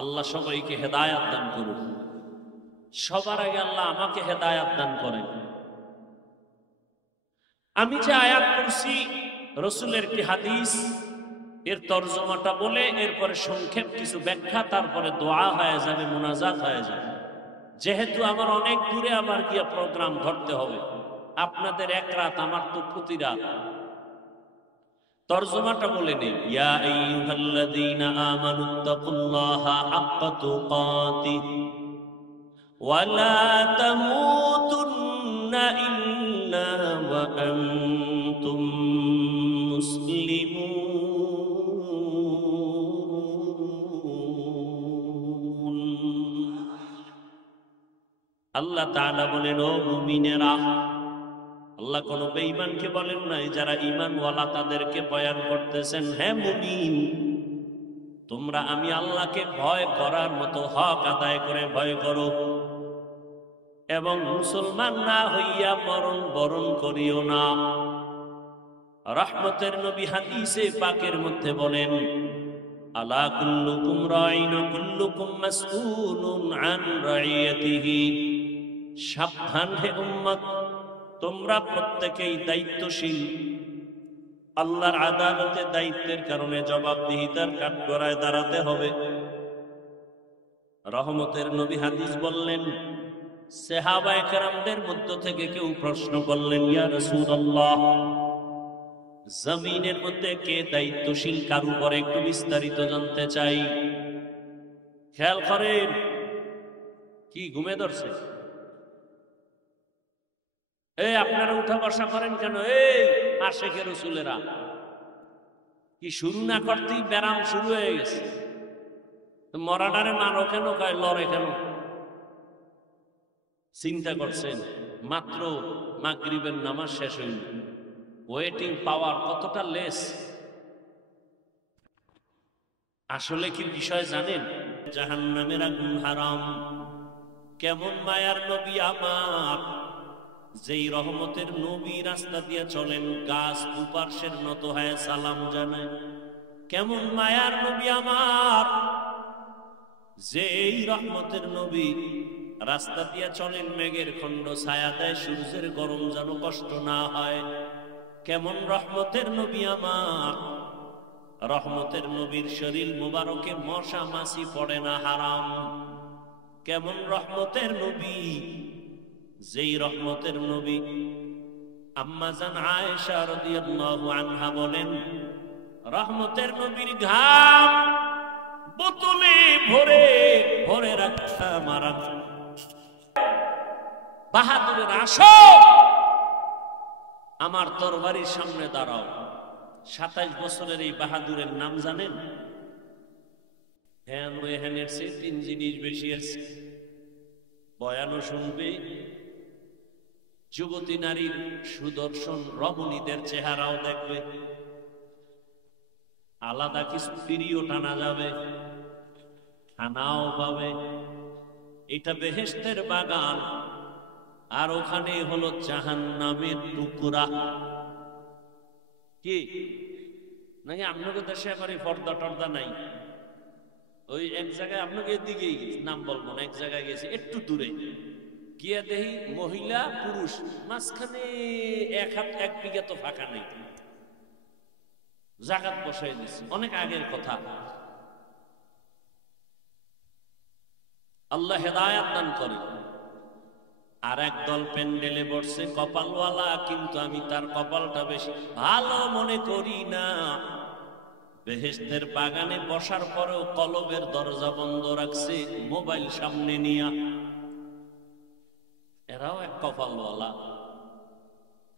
আল্লাহ সবাইকে হেদায়াত দান করুন। সবার আগে আল্লাহ আমাকে হেদায়াত দান করেন। আমি যে আয়াত পড়ছি রাসূলের একটি হাদিস, এর তরজমাটা বলে এরপরে সংক্ষেপ কিছু ব্যাখ্যা, তারপরে দোয়া হয়ে যাবে, মুনাজাত হয়ে যাবে। যেহেতু আমার অনেক দূরে আবার গিয়া প্রোগ্রাম ধরতে হবে, আপনাদের এক রাত, আমার তো প্রতি রাত। তরজমাটা বলে নেই। ইয়া আইয়ুহাল্লাযীনা আমানুত্তাকুল্লাহা হাক্কা তুকাতিহি ওয়া লা তামুতুন্না ইল্লা ওয়া আনতুম মুসলিমুন। আল্লাহ তাআলা বলেন, ও মুমিনেরা, আল্লাহ কোন বেঈমানকে বলেন নাই, যারা ঈমানওয়ালা তাদেরকে বয়ান করতেছেন, হ্যাঁ মুমিন, তোমরা আমি আল্লাহকে ভয় করার মতো হক আদায় করে ভয় করো এবং মুসলমান না হইয়া মরণ বরণ করিও না। রহমতের নবী হাদিসে পাকের মধ্যে বলেন, আলা কুল্লুকুম রাঈন ওয়া কুল্লুকুম মাসউলুন আন রাইয়াতিহি। সাবধান হে উম্মত, তোমরা প্রত্যেকেই দায়িত্বশীল। আল্লাহর আদালতে দায়িত্বের কারণে জবাবদিহিতার কাঠগড়ায় দাঁড়াতে হবে। রহমতের নবী হাদিস বললেন, সাহাবায়ে কেরামদের মধ্য থেকে কেউ প্রশ্ন করলেন, ইয়া রাসূলুল্লাহ, জমিনের মধ্যে কে দায়িত্বশীল, কার উপরে একটু বিস্তারিত জানতে চাই। খেয়াল করেন, কি ঘুমে ধরছে? এই আপনারা উঠা বসা করেন কেন? এই আশিকে রাসূলেরা কি শুরু না করতেই ব্যারাম শুরু হয়ে গেছে? মরাডারে মারো কেন, কয় লড়ে কেন? চিন্তা করছেন, মাত্র মাগরিবের নামাজ শেষ হইল, ওয়েটিং পাওয়ার কতটা লেস। আসলে কি বিষয় জানেন? জাহান্নামের আগুন হারাম। কেমন মায়ার নবী আমার, যেই রহমতের নবী রাস্তা দিয়ে চলেন, গাছ দুপার্শ্বের নত হয়ে সালাম জানায়। কেমন মায়ার নবী আমার, যেই রহমতের নবী রাস্তা দিয়ে চলেন, মেঘের খণ্ড ছায়া দেয়, সূর্যের গরম যেন কষ্ট না হয়। কেমন রহমতের নবী আমার, রহমতের নবীর শরীর মুবারকে মশা মাছি পড়ে না, হারাম। কেমন রহমতের নবী, যেই রহমতের নবী আম্মা জান আয়েশা রাদিয়াল্লাহু আনহা বলেন, রহমতের নবীর ঘাম বোতলে ভরে ভরে রাখা মারা। বাহাদুরের আসো, আমার তরবারির সামনে দাঁড়াও। 27 বছরের এই বাহাদুরের নাম জানেন? হ্যাঁ, এখানের চেয়ে 3 জিনিস বেশি আছে। বয়ানও শুনবে, যুবতী নারীর সুদর্শন রমণীদের চেহারাও দেখবে, আলাদা কিছু ফিরিও টানা যাবে, খানাও পাবে। এটা বেহেশতের বাগান, আর ওখানে হলো জাহান্নামের টুকরা। কি নাকি আপনাকে দেশে আবার পর্দা টর্দা নাই? ওই এক জায়গায় আপনাকে এদিকেই নাম বলবো না, এক জায়গায় গেছে একটু দূরে গিয়া দেখি মহিলা পুরুষ মাঝখানে এক বিঘা তো ফাঁকা নেই, জাগাত বসাই দিচ্ছে। অনেক আগের কথা। আল্লাহ হেদায়াত দান করে। আর একদল প্যান্ডেলে বসছে কপালওয়ালা, কিন্তু আমি তার কপালটা বেশি ভালো মনে করি না। বেহেশতের বাগানে বসার পরেও কলবের দরজা বন্ধ রাখছে, মোবাইল সামনে নিয়া। এরাও এক কপালওয়ালা।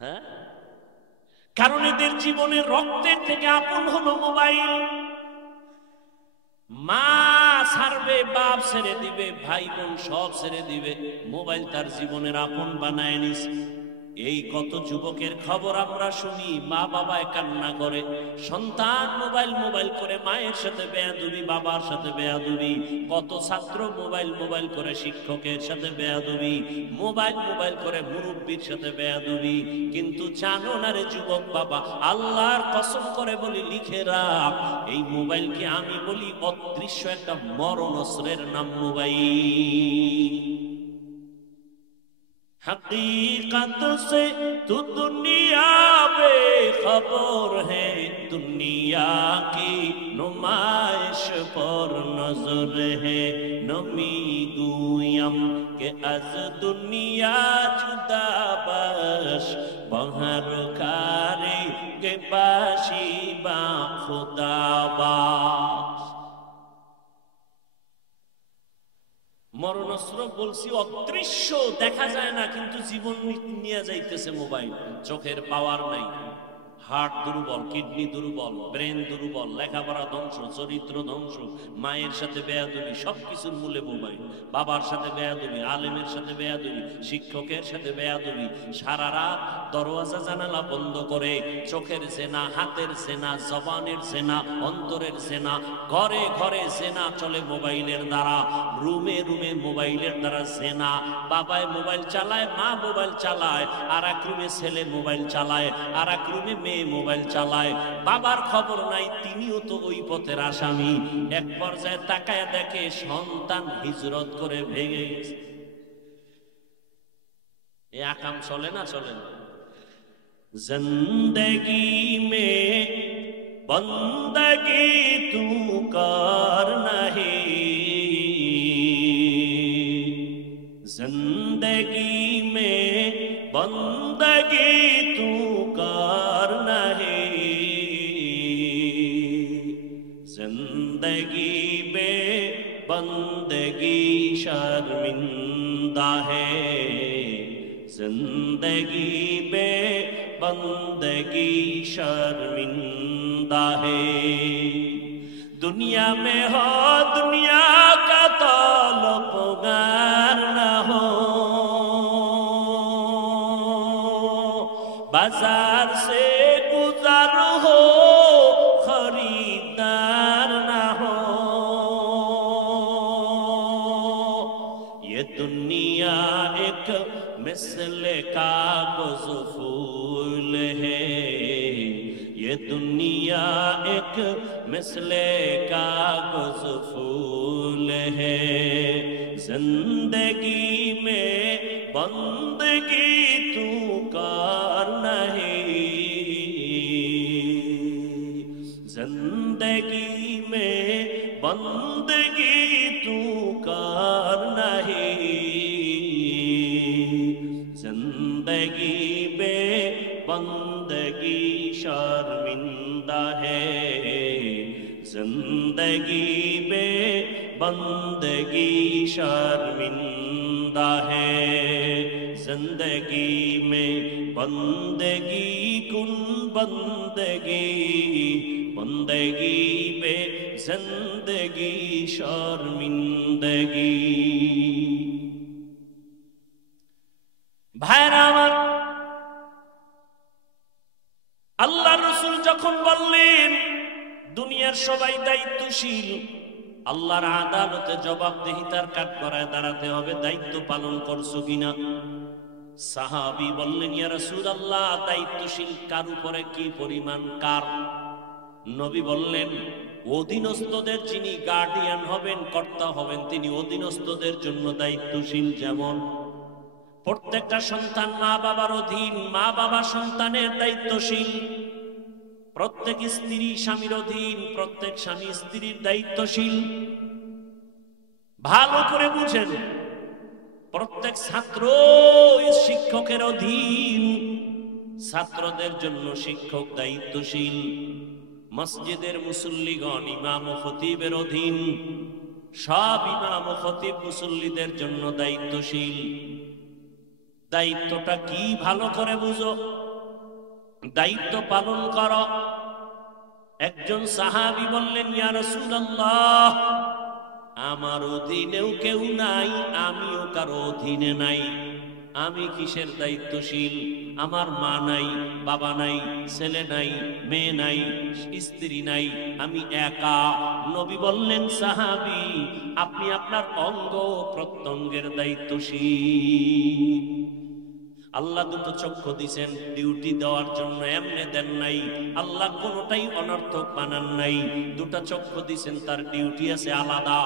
হ্যাঁ, কারণ এদের জীবনের রক্তের থেকে আপন হলো মোবাইল। মা ছাড়বে, বাপ ছেড়ে দিবে, ভাই বোন সব ছেড়ে দিবে, মোবাইল তার জীবনের আপন বানায় নিছে। এই কত যুবকের খবর আমরা শুনি, মা বাবায় কান্না করে, সন্তান মোবাইল করে মায়ের সাথে বেয়াদবি, বাবার সাথে বেয়াদবি। কত ছাত্র মোবাইল করে শিক্ষকের সাথে বেয়াদবি, মোবাইল করে মুরব্বীর সাথে বেয়াদবি। কিন্তু জানো না রে যুবক বাবা, আল্লাহর কসম করে বলি, লিখে রাখ, এই মোবাইলকে আমি বলি অদৃশ্য একটা মরণস্ত্রের নাম মোবাইল। हकीकत से तू दुनिया बेखबर है, दुनिया की नुमाइश पर नजर है। नमी गुयम के अज दुनिया जुदा बश, बहर कारे के बाशी बा खुदा बाश। মরণস্ত্র বলছি অদৃশ্য, দেখা যায় না, কিন্তু জীবন নিয়ে যাইতেছে মোবাইল। চোখের পাওয়ার নাই, হার্ট দুর্বল, কিডনি দুর্বল, ব্রেন দুর্বল, লেখাপড়া ধ্বংস, চরিত্র ধ্বংস, মায়ের সাথে বেয়াদবি, সবকিছুর মূলে মোবাইল। বাবার সাথে বেয়াদবি, আলেমের সাথে বেয়াদবি, শিক্ষকের সাথে বেয়াদবি। সারা রাত দরওয়াজা জানালা বন্ধ করে চোখের জেনা, হাতের জেনা, জবানের জেনা, অন্তরের জেনা, ঘরে ঘরে জেনা চলে মোবাইলের দ্বারা, রুমে রুমে মোবাইলের দ্বারা জেনা। বাবায় মোবাইল চালায়, মা মোবাইল চালায়, আর এক রুমে ছেলে মোবাইল চালায়, আর এক রুমে মেয়ে মোবাইল চালায়। বাবার খবর নাই, তিনিও তো ওই পথের আসামি। এক পর্যায়ে তাকায় দেখে সন্তান হিজরত করে ভেঙে গেছে। এ আকাম চলে না? চলে না। জিন্দেগি মে বন্দগি তু কর নাহি, जिंदगी में बंदगी तू कर नहीं, जिंदगी में बंदगी शर्मिंदा है, जिंदगी में बंदगी शर्मिंदा है। दुनिया में हो दुनिया का तलबगार न हो, बाजार से गुजर हो खरीदार न हो। ये दुनिया एक मिसले कागज फूल है, ये दुनिया एक मिसले कागज फूल है। जिंदगी में बंदगी तू कर नहीं, जिंदगी में बंदगी तू कर नहीं, जिंदगी में बंदगी शर्मिंदा है, जिंदगी में बंदगी शर्मिंदा है। जिंदगी में बंदगी कुन बंदगी, बंदगी पे जिंदगी शर्मिंदगी। ভাইরা আমার, আল্লাহ রাসূল যখন বললেন দুনিয়ার সবাই দায়িত্বশীল, আল্লাহর আদালতে জবাবদিহিতার কাঠগড়ায় দাঁড়াতে হবে, দায়িত্ব পালন করছো কিনা? সাহাবী বললেন, ইয়া রাসূলুল্লাহ, দায়িত্বশীল কার উপরে কি পরিমাণ কার? নবী বললেন, অধীনস্থদের যিনি গার্ডিয়ান হবেন, কর্তা হবেন, তিনি অধীনস্থদের জন্য দায়িত্বশীল। যেমন প্রত্যেকটা সন্তান মা বাবার অধীন, মা বাবা সন্তানের দায়িত্বশীল। প্রত্যেক স্ত্রী স্বামীর অধীন, প্রত্যেক স্বামী স্ত্রীর দায়িত্বশীল। ভালো করে বুঝেন, প্রত্যেক ছাত্র শিক্ষকের অধীন, ছাত্রদের জন্য শিক্ষক দায়িত্বশীল। মসজিদের মুসল্লিগণ ইমাম ও খতিবের অধীন, সব ইমাম ও খতিব মুসল্লিদের জন্য দায়িত্বশীল। দায়িত্বটা কি ভালো করে বুঝো, দায়িত্ব পালন করো। একজন সাহাবী বললেন, ইয়া রাসূলুল্লাহ, আমার অধীনেও কেউ নাই, আমিও কারো অধীনে নাই। আমি কিসের দায়িত্বশীল? আমার মা নাই, বাবা নাই, ছেলে নাই, মেয়ে নাই, স্ত্রী নাই, আমি একা। নবী বললেন, সাহাবী, আপনি আপনার অঙ্গ প্রত্যঙ্গের দায়িত্বশীল। আল্লাহ দুটো চক্ষু দিয়েছেন ডিউটি দেওয়ার জন্য, এমনি দেন নাই। আল্লাহ কোনোটাই অনর্থক বানান নাই। দুটো চক্ষু দিয়েছেন, তার ডিউটি আছে আলাদা।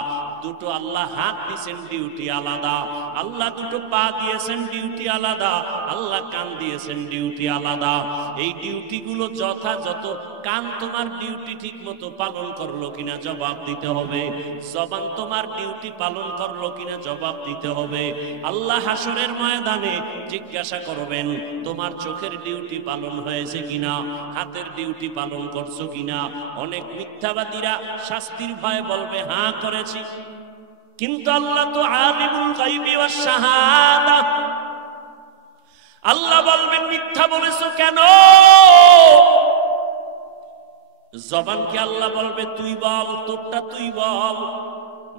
দুটো আল্লাহ হাত দিয়েছেন, ডিউটি আলাদা। আল্লাহ দুটো পা দিয়েছেন, ডিউটি আলাদা। আল্লাহ কান দিয়েছেন, ডিউটি আলাদা। এই ডিউটিগুলো যথাযথ। কান তোমার ডিউটি ঠিক মতো পালন করলো কিনা জবাব দিতে হবে। জবান তোমার ডিউটি পালন করলো কিনা জবাব দিতে হবে। আল্লাহ হাসরের ময়দানে জিজ্ঞাসা করবেন, তোমার চোখের ডিউটি পালন হয়েছে কিনা, হাতের ডিউটি পালন করছো কিনা। অনেক মিথ্যাবাদীরা শাস্তির ভয়ে বলবে, হ্যাঁ করেছি। কিন্তু আল্লাহ তো আলিমুল গায়বি ওয়াস শাহাদা। আল্লাহ বলবেন, মিথ্যা বলেছো কেন? জবানকে আল্লাহ বলবে, তুই বল, তোরটা তুই বল।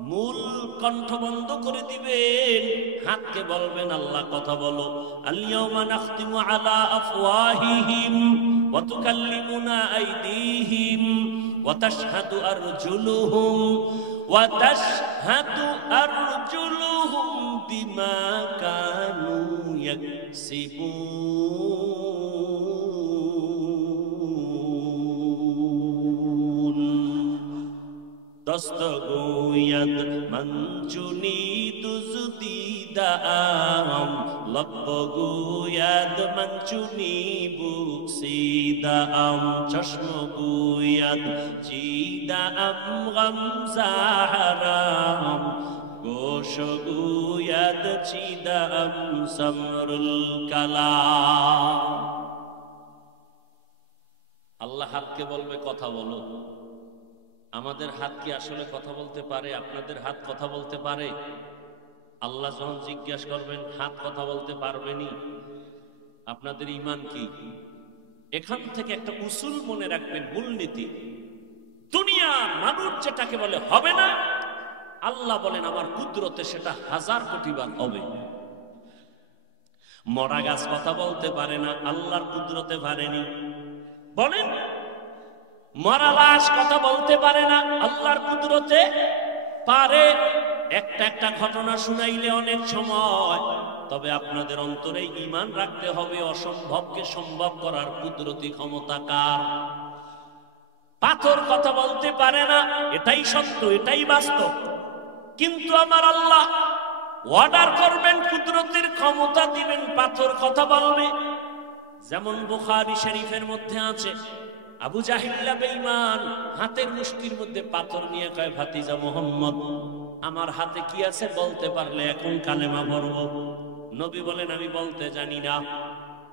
মূল কণ্ঠ বন্ধ করে দিবেন। হাতকে বলবেন, আল্লাহ কথা বলো। আল-ইয়াওমা নাখতিমু আলা আফওয়াহিহিম ওয়া তুকাল্লিমুনা আইদিহিম ওয়া তাশহাদু আরজুলুহুম বিমা কানু ইয়াকসিবুন। দস্ত গোয়াদ মঞ্চুনি দুজদিদাম, লব্ব গোয়াদ মঞ্চুনি বুকসিদাম, চশম গোয়াদ জিদাম গমজাহারাম, গোশ গোয়াদ চিদাম সমরুল কালাম। আল্লাহ হাতকে বলবে, কথা বলো। আমাদের হাত কি আসলে কথা বলতে পারে? আপনাদের হাত কথা বলতে পারে? আল্লাহ যখন জিজ্ঞাসা করবেন, হাত কথা বলতে পারবেনি? আপনাদের ঈমান কি? এখান থেকে একটা উসুল মনে রাখবেন, মূলনীতি। দুনিয়ার মানুষ যেটাকে বলে হবে না, আল্লাহ বলেন আমার কুদরতে সেটা 1000 কোটি বার হবে। মরা গাছ কথা বলতে পারে না, আল্লাহর কুদরতে পারেনি। বলেন, মরা লাশ কথা বলতে পারে না, আল্লাহর কুদরতে পারে। একটা একটা ঘটনা শুনাইলে অনেক সময়, তবে আপনাদের অন্তরে ঈমান রাখতে হবে, অসম্ভবকে সম্ভব করার কুদরতি ক্ষমতা কার। পাথর কথা বলতে পারে না, এটাই সত্য, এটাই বাস্তব। কিন্তু আমার আল্লাহ অর্ডার করবেন, কুদরতের ক্ষমতা দিবেন, পাথর কথা বলবে। যেমন বুখারী শরীফের মধ্যে আছে, আবু জাহিল বেঈমান হাতের মুষ্টির মধ্যে পাথর নিয়ে কয়, ভাতিজা মুহাম্মদ, আমার হাতে কি আছে বলতে পারলে এখন কালেমা পড়ব। নবী বলেন, আমি বলতে জানি না।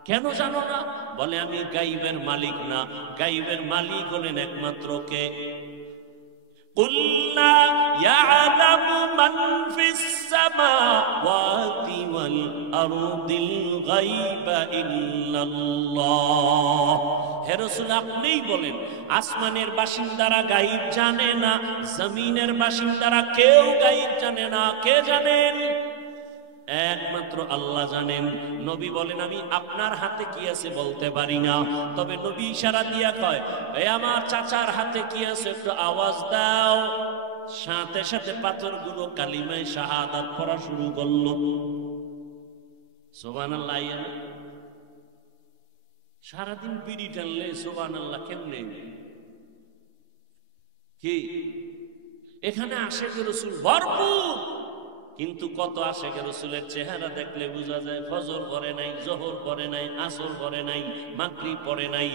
কেন জানো না? বলে, আমি গায়বের মালিক না। গায়বের মালিক হলেন একমাত্র কে? قُلْ لَا يَعْلَمُ مَنْ فِي السَّمَاوَاتِ وَالْأَرْضِ الْغَيْبَ إِلَّا اللَّهُ। হে রাসূল, আপনিই বলেন, আসমানের বাসিন্দারা গায়ব জানে না, জমিনের বাসিন্দারা কেউ গায়ব জানে না। কে জানেন? একমাত্র আল্লাহ জানেন। নবী বলেন, আমি আপনার হাতে কি আছে বলতে পারি না। তবে নবী ইশারা দিয়া কয়, এই আমার চাচার হাতে কি আছে একটু আওয়াজ দাও। সাথে সাথে পাথরগুলো কালিমায়ে শাহাদাত পড়া শুরু করলো। সুবহানাল্লাহ। সারাদিন বিড়ি টানলে সুবহানাল্লাহ কেমনে কি? এখানে আশিকে রাসূল ভরপুর, কিন্তু কত আশিকে রাসূলের চেহারা দেখলে বোঝা যায় ফজর পড়ে নাই, যোহর পড়ে নাই, আসর পড়ে নাই, মাগরিব পড়ে নাই।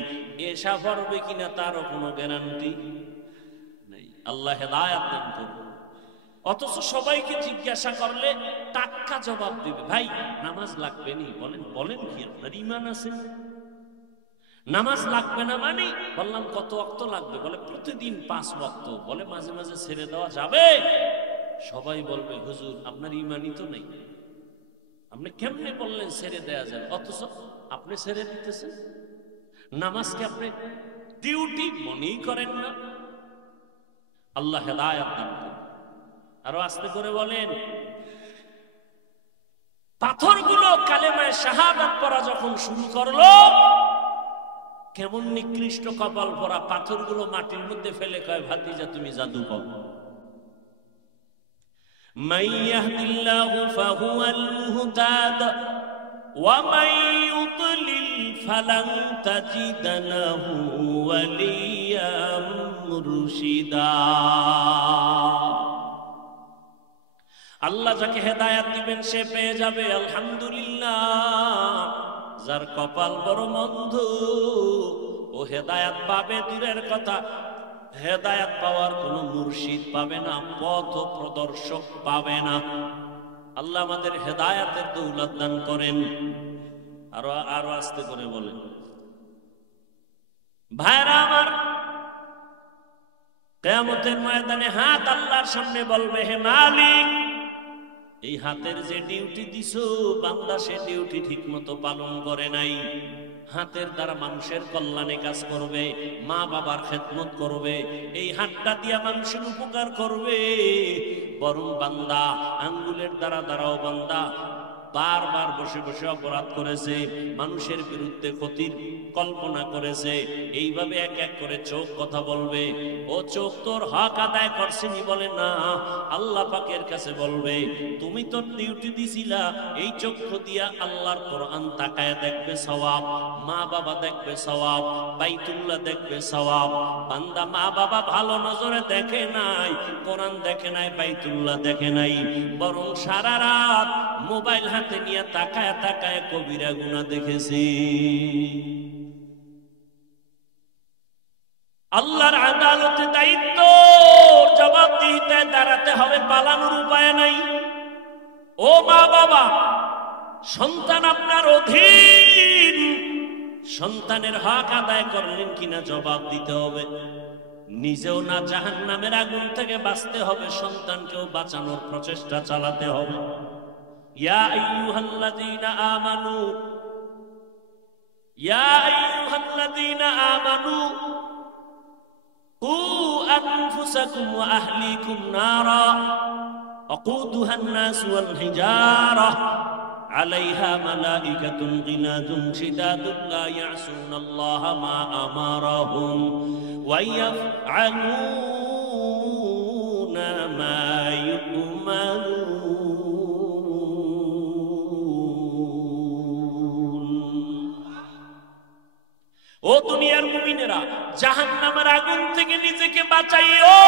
এশা পড়বে কিনা তারও কোনো গ্যারান্টি নেই। আল্লাহ হেদায়েত দান করুন। অথচ সবাইকে জিজ্ঞাসা করলে টাটকা জবাব দিবে, ভাই নামাজ লাগবে নি? বলেন, বলেন কি আপনার ঈমান আছে? নামাজ লাগবে না মানে? বললাম কত ওয়াক্ত লাগবে? বলে প্রতিদিন 5 ওয়াক্ত। বলে মাঝে মাঝে ছেড়ে দেওয়া যাবে? সবাই বলবে, হুজুর আপনার ঈমানই তো নেই, আপনি কেমনে বললেন ছেড়ে দেয়া যাবে? অথচ আপনি ছেড়ে দিতেছেন। নামাজকে আপনি ডিউটি মনেই করেন না। আল্লাহ হেদায়েত দান করুন। আরো আস্তে করে বলেন। পাথরগুলো কালেমায়ে শাহাদাত পড়া যখন শুরু করলো, কেমন নিকৃষ্ট কপাল পরা পাথরগুলো মাটির মধ্যে ফেলে কয়, ভাতিজা তুমি জাদু করো। মান ইয়াহদিল্লাহু ফাহুয়াল মুহতাদ ওয়া মান ইউদ্লিল ফালান তাজিদ লাহু ওয়ালিয়াম মুরশিদা। আল্লাহ যাকে হেদায়েত দিবেন সে পেয়ে যাবে আলহামদুলিল্লাহ। যার কপাল বড় মন্দ ও হেদায়েত পাবে দূরের কথা, হেদায়েত পাওয়ার কোনো মুর্শিদ পাবে না, পথ প্রদর্শক পাবে না। আল্লাহ আমাদের হেদায়েতের দৌলত দান করেন। আরো আস্তে করে বলেন। ভাইরা আমার, কিয়ামতের ময়দানে হাত আল্লাহর সামনে বলবে, হে মালিক, এই হাতের যে ডিউটি দিছো বান্দা সে ডিউটি ঠিক মতো পালন করে নাই। হাতের দ্বারা মানুষের কল্যাণে কাজ করবে, মা বাবার খেদমত করবে, এই হাতটা দিয়া মানুষের উপকার করবে। বরং বান্দা আঙ্গুলের দ্বারাও বান্দা বারবার বসে বসে অপরাধ করেছে, মানুষের বিরুদ্ধে ক্ষতির কল্পনা করেছে। এইভাবে এক এক করে চোখ কথা বলবে, ও চোখ তোর হক আদায় করছিনি বলে না, আল্লাহ পাকের কাছে বলবে, তুমি তোর ডিউটি দিছিলা। এই চক্ষু দিয়া আল্লাহর কোরআন তাকায় দেখবে সওয়াব, মা বাবা দেখবে সওয়াব, বাইতুল্লাহ দেখবে সওয়াব। বান্দা মা বাবা ভালো নজরে দেখে নাই, কোরআন দেখে নাই, বাইতুল্লাহ দেখে নাই, বরং সারা রাত মোবাইল হাতে নিয়ে তাকায় তাকায় কবিরা গুনাহ দেখেছি। আল্লাহর আদালতে দায়িত্ব জবাবদিহিতায় দাঁড়াতে হবে, পালানোর উপায় নাই। ও মা বাবা, সন্তান আপনার অধীন, সন্তানের হক আদায় করলেন কিনা জবাব দিতে হবে। নিজেও না জাহান্নামের আগুন থেকে বাঁচতে হবে, সন্তানকেও বাঁচানোর প্রচেষ্টা চালাতে হবে। ইয়া আইয়ুহাল্লাযীনা আমানু, ইয়া আইয়ুহাল্লাযীনা আমানু কু আনফুসাকুম ওয়া আহলিকুম নারা ওয়াকুদুহা আন-নাস ওয়াল হিজারা আলাইহা মালাইকাতুন গিলাযুন শিদাদুন লা ইয়াসুনাল্লাহা মা আমারাহুম ওয়া ইয়াফআলুনা মা ইউমারুন। ও দুনিয়ার মুমিনেরা, জাহান্নামের আগুন থেকে নিজেকে বাঁচাইও,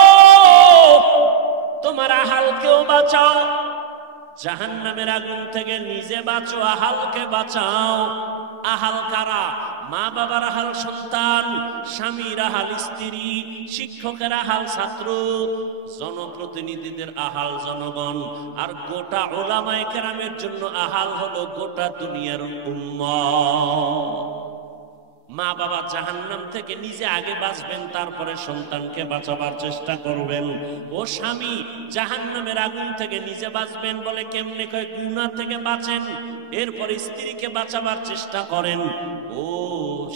তোমার আহালকেও বাঁচাও। জাহান্নামের আগুন থেকে নিজে বাঁচো, আহালকে বাঁচাও। আহাল কারা? মা বাবার আহাল সন্তান, স্বামীর আহাল স্ত্রী, শিক্ষকের আহাল ছাত্র, জনপ্রতিনিধিদের আহাল জনগণ, আর গোটা উলামায়ে কেরামের জন্য আহাল হলো গোটা দুনিয়ার উম্মত। মা বাবা জাহান্নাম থেকে নিজে আগে বাঁচবেন, তারপরে সন্তানকে বাঁচাবার চেষ্টা করবেন। ও স্বামী, জাহান্নামের আগুন থেকে নিজে বাঁচবেন বলে কেমনে কয়, গুনাহ থেকে বাঁচেন, এরপরে স্ত্রীকে বাঁচাবার চেষ্টা করেন। ও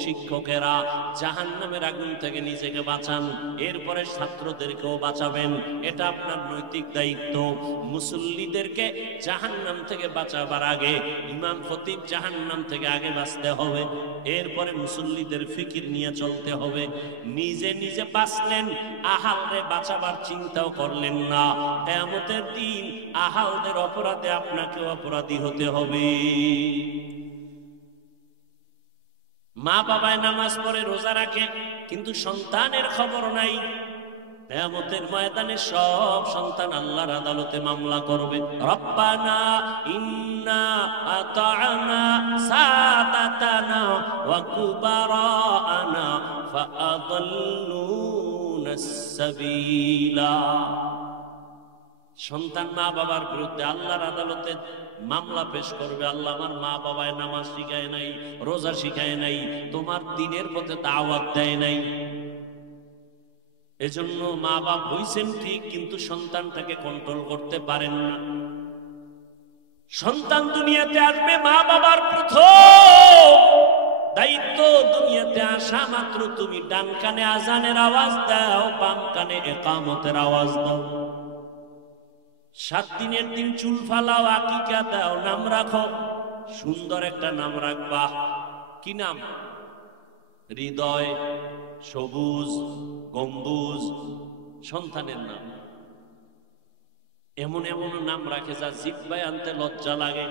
শিক্ষকেরা, জাহান্নামের আগুন থেকে নিজেকে বাঁচান, এরপরে ছাত্রদেরকেও বাঁচাবেন, এটা আপনার নৈতিক দায়িত্ব। মুসল্লিদেরকে জাহান্নাম থেকে বাঁচাবার আগে ইমাম খতিব জাহান্নাম থেকে আগে বাঁচতে হবে, এরপরে মুসল্লিদের ফিকির নিয়ে চলতে হবে। নিজে নিজে বাঁচলেন, আহালরে বাঁচাবার চিন্তাও করলেন না, কিয়ামতের দিন আহালদের অপরাধে আপনাকেও অপরাধী হতে হবে। মা বাবায় নামাজ পড়ে রোজা রাখে, কিন্তু সন্তানের খবর নাই। কিয়ামতের ময়দানে সব সন্তান আল্লাহর আদালতে মামলা করবে, রব্বানা ইন্না আতা'না সাদাতানা ওয়া কুবারানা ফাআদাল্লুনাস সাবিলা। সন্তান মা বাবার বিরুদ্ধে আল্লাহর আদালতে মামলা পেশ করবে, আল্লাহ আমার মা বাবায় নামাজ শিখায় নাই, রোজা শিখায় নাই, তোমার দ্বীনের পথে দাওয়াত দেয় নাই, এজন্য মা বাপ হইছেন ঠিক, কিন্তু সন্তানটাকে কন্ট্রোল করতে পারেন না। সন্তান দুনিয়াতে আসবে, মা বাবার প্রথম দায়িত্ব দুনিয়াতে আসা মাত্র তুমি ডান কানে আজানের আওয়াজ দাও, বাম কানে ইকামতের আওয়াজ দাও। 7 দিনের দিন চুল ফালাও, আকিকা দাও, নাম রাখো, সুন্দর একটা নাম রাখবা। কি নাম? হৃদয়, সবুজ, গম্বুজ, সন্তানের নাম। এমন এমন নাম রাখে যা জিহ্বায় আনতে লজ্জা লাগে।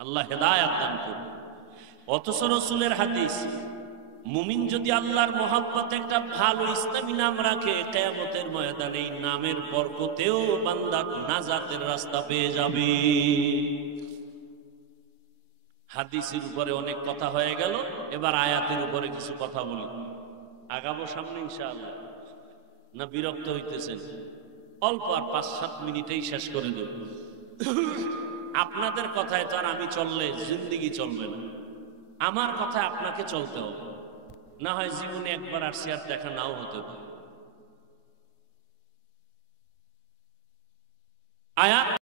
আল্লাহ হেদায়েত দান করুন। অথচ রাসূলের হাদিস, মুমিন যদি আল্লাহর মহব্বতে একটা ভালো ইসলামী নাম রাখে, কিয়ামতের ময়দানে এই নামের বরকতেও বান্দা নাজাতের রাস্তা পেয়ে যাবে। হাদিসের উপরে অনেক কথা হয়ে গেল, এবার আয়াতের উপরে কিছু কথা বলি। আগাবো সামনে ইনশাআল্লাহ, না বিরক্ত হইতেছেন? অল্প আর 5-7 মিনিটেই শেষ করে দেব। আপনাদের কথায় তো আর আমি চললে জিন্দেগি চলবে না, আমার কথা আপনাকে চলতে হবে। না হয় জীবনে একবার আসছি, আর দেখা নাও হতে পারে। আয়াত